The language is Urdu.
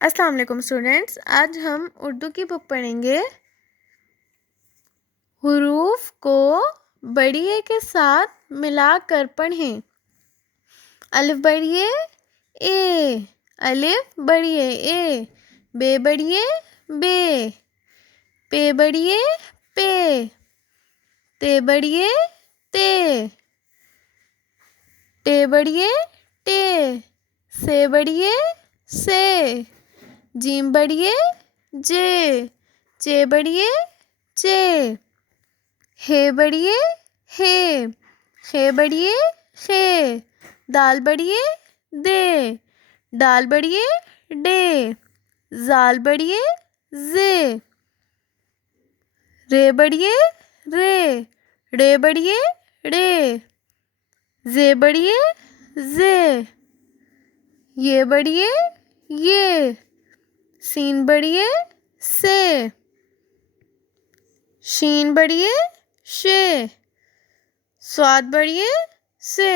السلام علیکم اسٹوڈینٹس، آج ہم اردو کی بک پڑھیں گے۔ حروف کو بڑی اے کے ساتھ ملا کر پڑھیں۔ الف بڑی اے، الف بڑی اے، بے بڑی اے، بے، پے بڑی اے، پے، تے بڑی اے، تے، ٹے بڑی اے، ٹے، سے بڑی اے، سے، جیم بڑی اے، جے، چے بڑی اے، چے، ہے بڑی اے، ہے، خے بڑی اے، خے، دال بڑی اے، دے، ڈال بڑی اے، ڈے، زال بڑی اے، زے، رے بڑی اے، رے، ڑے بڑی اے، ڑے، زے بڑی اے، زے، یہ بڑی اے، یہ، سین بڑی اے، سے، شین بڑی اے، شے، صاد بڑی اے، سے۔